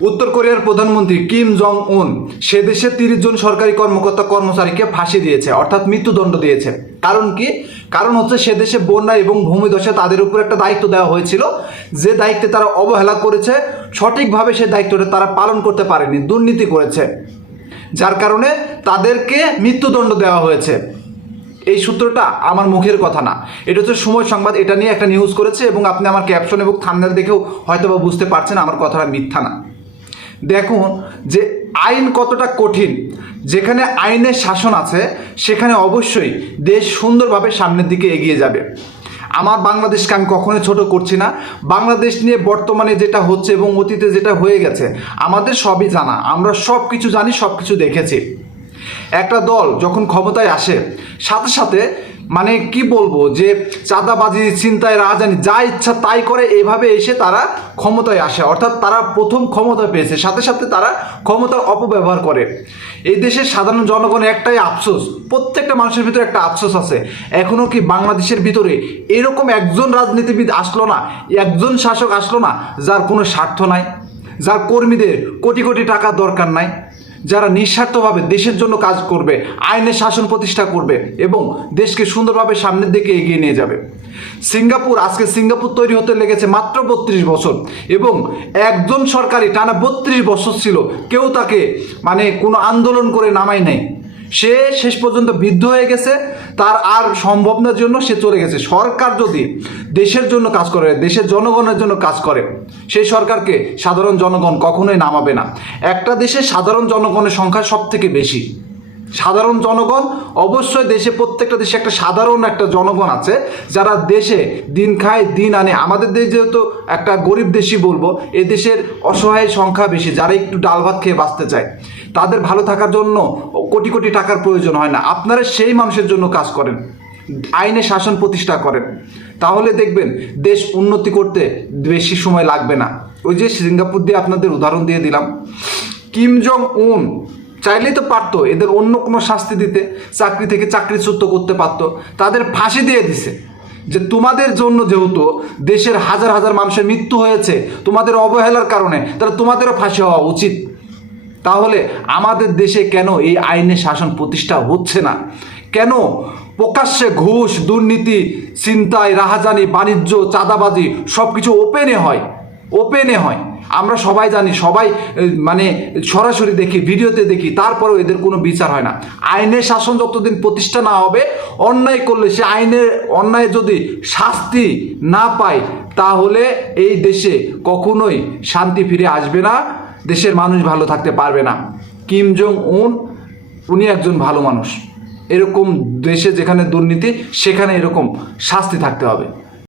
উত্তর কোরিয়ার প্রধানমন্ত্রী কিম জং উন সে দেশে তিরিশ জন সরকারি কর্মকর্তা কর্মচারীকে ফাঁসি দিয়েছে, অর্থাৎ মৃত্যুদণ্ড দিয়েছে। কারণ কি? কারণ হচ্ছে সে দেশে বন্যা এবং ভূমিধসে তাদের উপর একটা দায়িত্ব দেওয়া হয়েছিল। যে দায়িত্বে তারা অবহেলা করেছে, সঠিকভাবে সে দায়িত্বটা তারা পালন করতে পারেনি, দুর্নীতি করেছে। যার কারণে তাদেরকে মৃত্যুদণ্ড দেওয়া হয়েছে। এই সূত্রটা আমার মুখের কথা না। এটা হচ্ছে সময় সংবাদ, এটা নিয়ে একটা নিউজ করেছে এবং আপনি আমার ক্যাপশন এবং থান্ডার দেখেও হয়তো বা বুঝতে পারছেন আমার কথাটা মিথ্যা না। দেখুন যে আইন কতটা কঠিন। যেখানে আইনের শাসন আছে, সেখানে অবশ্যই দেশ সুন্দরভাবে সামনের দিকে এগিয়ে যাবে। আমার বাংলাদেশকে আমি কখনোই ছোট করছি না। বাংলাদেশ নিয়ে বর্তমানে যেটা হচ্ছে এবং অতীতে যেটা হয়ে গেছে, আমাদের সবই জানা। আমরা সব কিছু জানি সব কিছু দেখেছি। একটা দল যখন ক্ষমতায় আসে, সাথে সাথে মানে কি বলব যে চাঁদাবাজি চিন্তায় রাজানি যা ইচ্ছা তাই করে, এভাবে এসে তারা ক্ষমতায় আসে। অর্থাৎ তারা প্রথম ক্ষমতা পেয়েছে, সাথে সাথে তারা ক্ষমতার অপব্যবহার করে। এই দেশের সাধারণ জনগণের একটাই আফসোস, প্রত্যেকটা মানুষের ভিতরে একটা আফসোস আছে। এখনও কি বাংলাদেশের ভিতরে এরকম একজন রাজনীতিবিদ আসলো না? একজন শাসক আসলো না, যার কোনো স্বার্থ নাই, যার কর্মীদের কোটি কোটি টাকা দরকার নাই? যারা নিঃস্বার্থভাবে দেশের জন্য কাজ করবে, আইনের শাসন প্রতিষ্ঠা করবে এবং দেশকে সুন্দরভাবে সামনের দিকে এগিয়ে নিয়ে যাবে। সিঙ্গাপুর, আজকে সিঙ্গাপুর তৈরি হতে লেগেছে মাত্র বত্রিশ বছর এবং একজন সরকারি টানা বত্রিশ বছর ছিল, কেউ তাকে মানে কোনো আন্দোলন করে নামাই নাই। সে শেষ পর্যন্ত বৃদ্ধ হয়ে গেছে, তার আর সম্ভব না জন্য সে চলে গেছে। সরকার যদি দেশের জন্য কাজ করে, দেশের জনগণের জন্য কাজ করে, সেই সরকারকে সাধারণ জনগণ কখনোই নামাবে না। একটা দেশে সাধারণ জনগণের সংখ্যা সব থেকে বেশি। সাধারণ জনগণ, অবশ্যই দেশে, প্রত্যেকটা দেশে একটা সাধারণ একটা জনগণ আছে, যারা দেশে দিন খায়, দিন আনে। আমাদের দেশ যেহেতু একটা গরিব দেশই বলব, এ দেশের অসহায় সংখ্যা বেশি, যারা একটু ডাল ভাত খেয়ে বাঁচতে চায়। তাদের ভালো থাকার জন্য কোটি কোটি টাকার প্রয়োজন হয় না। আপনারা সেই মানুষের জন্য কাজ করেন, আইনে শাসন প্রতিষ্ঠা করেন। তাহলে দেখবেন, দেশ উন্নতি করতে বেশি সময় লাগবে না। ওই যে সিঙ্গাপুর দিয়ে আপনাদের উদাহরণ দিয়ে দিলাম। কিম জং উন চাইলেই তো পারতো, এদের অন্য কোনো শাস্তি দিতে, চাকরি থেকে চাকরিচ্যুত করতে পারতো। তাদের ফাঁসি দিয়ে দিছে। যে তোমাদের জন্য যেহেতু দেশের হাজার হাজার মানুষের মৃত্যু হয়েছে, তোমাদের অবহেলার কারণে তাহলে তোমাদেরও ফাঁসি হওয়া উচিত। তাহলে আমাদের দেশে কেন এই আইনের শাসন প্রতিষ্ঠা হচ্ছে না? কেন প্রকাশ্যে ঘুষ, দুর্নীতি চিন্তায় রাহাজানি, বাণিজ্য, চাঁদাবাজি সব কিছু ওপেনে হয়? ওপেনে হয়। আমরা সবাই জানি, সবাই মানে সরাসরি দেখি, ভিডিওতে দেখি, তারপরেও এদের কোনো বিচার হয় না। আইনের শাসন যতদিন প্রতিষ্ঠা না হবে, অন্যায় করলে সে আইনের অন্যায় যদি শাস্তি না পায়, তাহলে এই দেশে কখনোই শান্তি ফিরে আসবে না, দেশের মানুষ ভালো থাকতে পারবে না। কিম জং উন উনি একজন ভালো মানুষ। এরকম দেশে যেখানে দুর্নীতি, সেখানে এরকম শাস্তি থাকতে হবে।